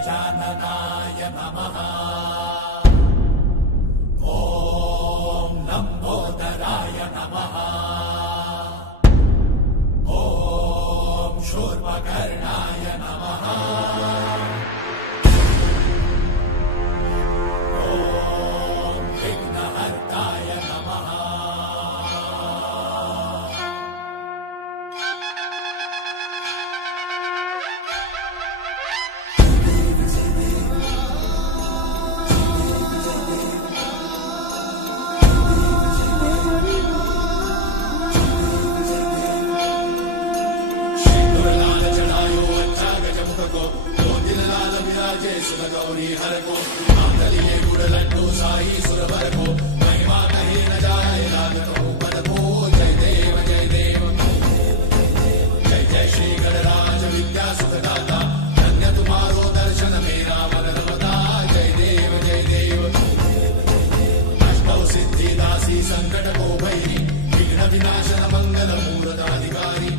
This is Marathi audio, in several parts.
गजाननाय नमः। ॐ लम्बोदराय नमः। ॐ शूर्पकर्णाय नमः। ॐ विघ्नहर्ताय नमः। गौरी हर को मांगलिये गुड़ लड्डू साई सुरवर को महिमा कहीं न जाए लागत हो पद को। जय देव जय देव जय जय श्री गणराज विद्या सुखदाता धन्य तुम्हारो दर्शन मेरा वरदता। जय देव जय देव अष्टौ सिद्धि दासी संकट को भैरी विघ्न विनाशन मंगल मूर्त अधिकारी।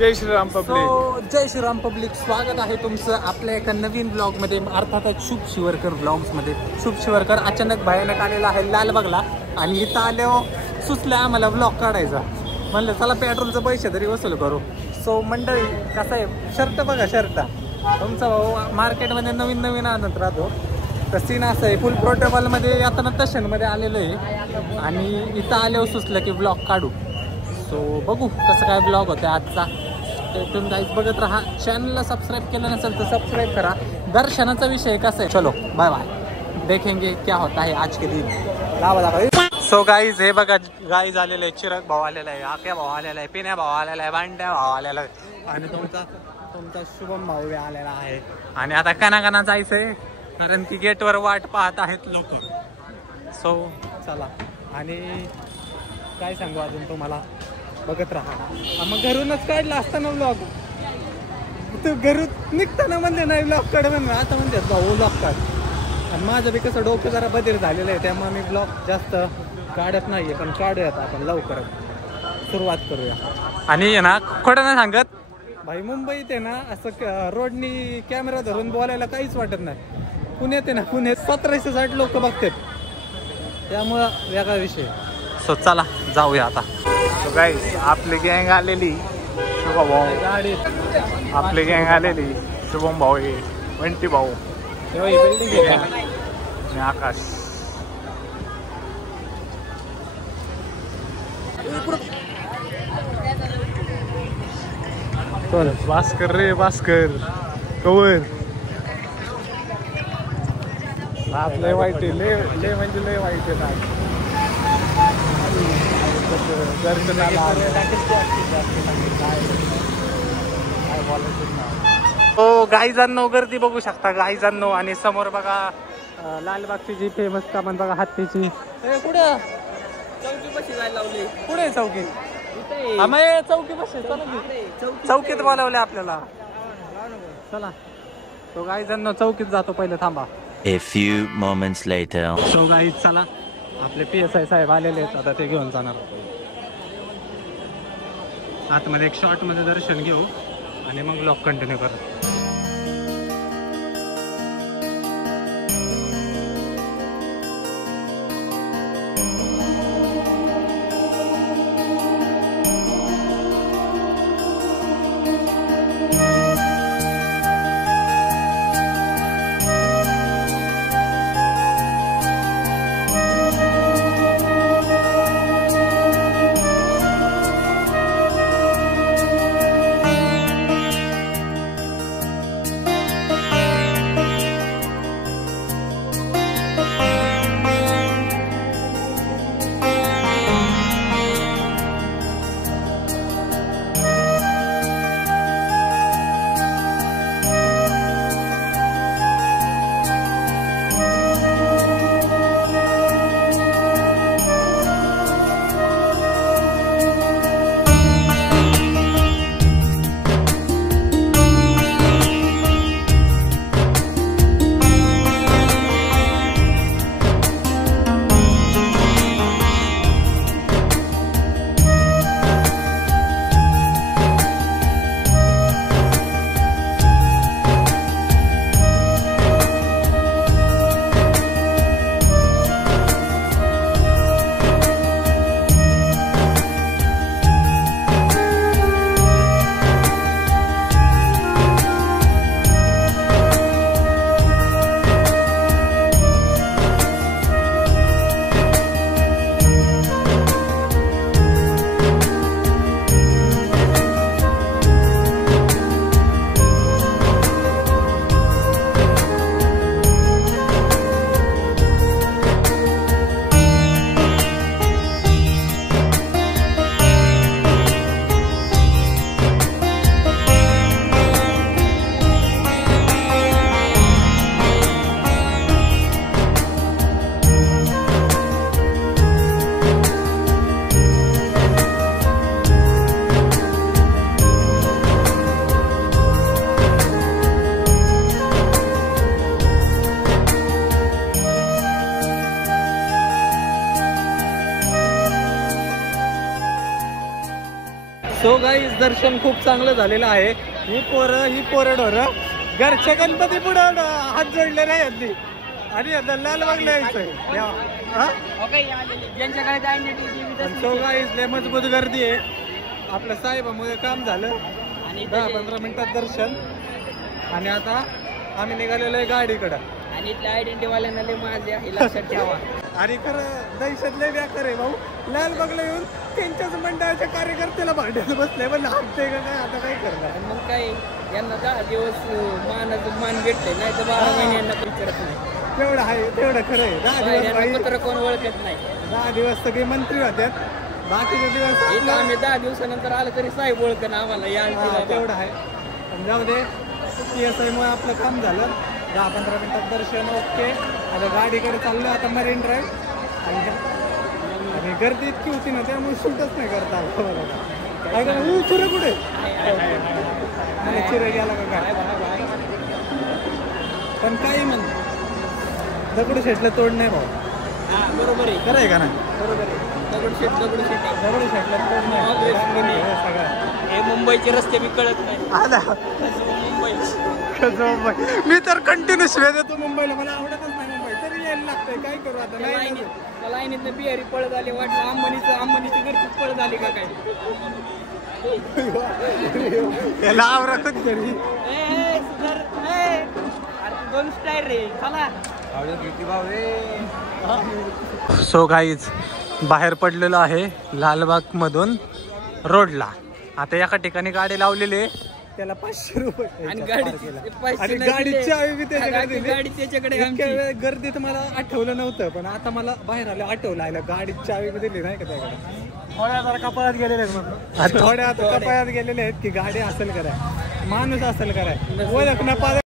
जय श्रीराम पब्लिक। जय श्रीराम पब्लिक, स्वागत आहे तुमचं आपल्या एका नवीन ब्लॉगमध्ये, अर्थातच शुभ शिवरकर ब्लॉग्समध्ये। शुभ शिवरकर अचानक भयानक आलेला आहे लालबागला आणि इथं आल्यावर सुचलं आम्हाला ब्लॉग काढायचा। म्हणलं चला पेट्रोलचं पैसे तरी वसूल करू। सो मंडळी कसं आहे, शर्ट बघा शर्ट तुमचा भाऊ मार्केटमध्ये नवीन नवीन आणत राहतो। तर सीन असं आहे, फुल प्रोटोकॉलमध्ये येताना तशनमध्ये आलेलं आहे आणि इथं आल्यावर सुचलं की ब्लॉग काढू। सो बघू कसं काय ब्लॉग होता आजचा। तुम्ही गाईज बघत राहा। चॅनलला सबस्क्राईब केलं नसेल तर सबस्क्राईब करा। दर्शनाचा विषय कसा आहे, चलो बाय बाय, देखेंगे क्या होता है आज के दिन। सो गाईज हे बघा, गाईज आलेलं आहे, चिराग भाऊ आलेला आहे, आक्या भाऊ आलेला आहे, पिण्या भाऊ आलेला आहे, बांड्या भाऊ आलेला आहे आणि तुमचा शुभम भाऊ आलेला आहे। आणि आता कना जायचंय कारण की गेटवर वाट पाहत आहेत लोक। सो चला, आणि काय सांगू अजून तुम्हाला, बघत राहा। मग घरूनच काढला असताना ब्लॉग, तू घरून निघताना म्हणजे नाही ब्लॉग काढ म्हणून, आता म्हणतात भाऊ ब्लॉग काढ। आणि माझं बी कसं डोकं जरा बदल झालेलं आहे, त्यामुळे मी ब्लॉग जास्त काढत नाहीये, पण काढूयात आपण लवकरच सुरुवात करूया। आणि ना खोटं नाही सांगत भाई, मुंबईत आहे ना असं रोडनी कॅमेरा धरून बोलायला काहीच वाटत नाही। पुण्यात आहे ना, पुण्यात 1760 लोक बघतात, त्यामुळं वेगळा विषय। सो चला जाऊया आता। तो गाईस आपली गँग आलेली, शुभम भाऊ आपली गँग आलेली, शुभम भाऊ आहे, बंटी भाऊ, बिल्डिंग आहे आणि आकाश। भास्कर रे भास्कर कवर रात लय वाईट आहे, लय म्हणजे लय वाईट आहे ना। हो गाईजांनो, गर्दी बघू शकता गाईजांनो। आणि समोर बघा लालबागची जी फेमस का पण बघा हत्तीची, कुठं चौकी बशी जायला लावली, कुठे चौकी चौकी बशी चौकीत बोलावले आपल्याला, चला। तो गाईजांनो चौकीत जातो पहिले, थांबा। A few moments later. तो गाईज चला, आपले PSI साहेब आलेले आहेत, आता ते घेऊन जाणार। आतमध्ये एक शॉर्ट मध्ये दर्शन घेऊ आणि मग ब्लॉग कंटिन्यू करू। सो गाईज दर्शन खूप चांगलं झालेलं आहे. ही पोरं ढोरं घरच्या गणपती पुढे हात जोडले नाही यांनी आणि आता लालबागला यायचंय. सो गाईज लय मजबूत गर्दी आहे. आपल्या साहेबामुळे काम झालं आणि 10-15 मिनिटात दर्शन आणि आता आम्ही निघालेलो आहे गाडीकडं. आणि इथल्या आयडेंटिटीवाल्यांना लय माझे आहे लक्षात ठेवा. आणि खरं दहशत लय बेकार आहे भाऊ. लालबागला येऊन त्यांच्याच मंडळाच्या कार्यकर्त्याला भांड्याला बसले पण हप्ते का काय आता काय करणार. आणि मग काय यांना 10 दिवस मान भेटले नाही तर 12 महिन्यांना विचारत नाही. तेवढं आहे तेवढं खरं आहे. 10 दिवस पत्र कोण ओळखत नाही. 10 दिवस सगळे मंत्री होत्यात. बाकीचे दिवस इथं आम्ही 10 दिवसानंतर आलं तरी साहेब ओळखत आम्हाला या तेवढं आहे. पण जाऊ दे PSI मुळे आपलं काम झालं. 10-15 मिनिटात दर्शन ओके. आता गाडीकडे चाललो आता मरीन ड्राईव्ह आणि गर्दी इतकी होती ना त्यामुळे शूटच नाही करता आलं. चिरं कुठे चिरं गेला का काय पण काही म्हण दगडूशेठला तोड नाही भाऊ. बरोबर आहे. खरं आहे का नाही. बरोबर आहे. दगडूशेठला दगडूशेठला तोड नाही. सगळं हे मुंबईचे रस्ते मी कळत नाही. मुंबई मी तर कंटिन्यू शिव्या देतो मुंबईला. मला आवडतच नाही मुंबई तरी यायला लागतंय. काय करू आता. नाही लाईनीतनं बिहारी पळत आले वाटलं अंबानीची घरचीच पळत आली का काय. याला आवडत तरी दोन स्टाईल रे चला. सो गाईज बाहेर पडलेलो आहे लालबाग मधून रोडला. आता एका ठिकाणी गाडी लावलेली त्याला 500 रुपये आणि गाडीची चावी बी त्याच्याकडे गर्दीत मला आठवलं नव्हतं पण आता मला बाहेर आलं आठवलं आलं. गाडीची चावी बी दिली नाही का त्याकडे. थोड्या जरा कपाळात गेलेले आहेत. थोड्या आता कपाळात गेलेले आहेत की गाडी असेल कराय माणूस असेल कराय. ओळख ना पाळख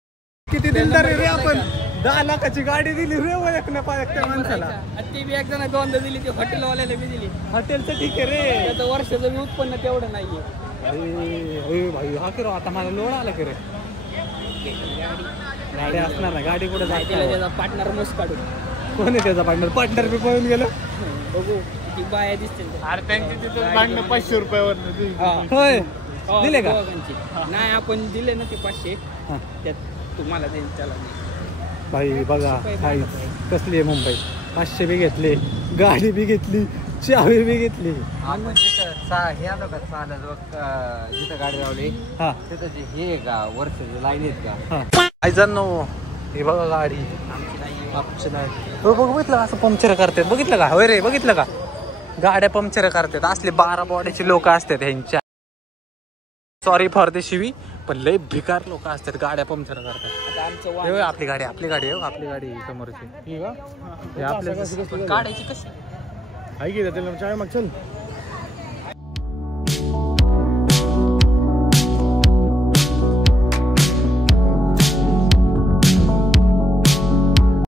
किती दिलदार रे आपण. 10 लाखाची गाडी दिली रे ओळख ना पाळख त्या माणसाला. ती बी एक जण 2दा दिली. ती हॉटेलवाल्याला बी दिली. हॉटेलचं ठीक आहे रे. त्याचं वर्षाचं बी उत्पन्न तेवढं नाहीये. भाई हा करो आता मला लोड आला की रे. गाडी असणार ना गाडी कुठे जायला. त्याचा पार्टनर मस्त काढू. कोण आहे त्याचा पार्टनर बी पळून गेलो. बघू ती बाया दिसते. अरे त्यांची तिथं भांडणं 500 रुपयावर होय दिले का. नाही आपण दिले ना ती 500 त्यात तुम्हाला देईन त्याला. भाई बघा काय कसली आहे मुंबई. 500 बी घेतले गाडी बी घेतली चावी बी घेतली. हे आलं का चालत जिथं गाडी लावली हा तिथं हे का वर्षाची लाईन आहेत का. काय जाणो हे बघा गाडी आमची नाही. बघितलं असं पंक्चर करतात बघितलं का. होय रे बघितलं का गाड्या पंक्चर करतात. असले 12 बॉडीचे लोक असतात ह्यांच्या. सॉरी फॉर द शिवी पण लय भिकार लोक असतात गाड्या पंक्चर करतात. आपली गाडी आपली गाडी समोरची काढायची कशी आहे की त्याला चाय मग चल.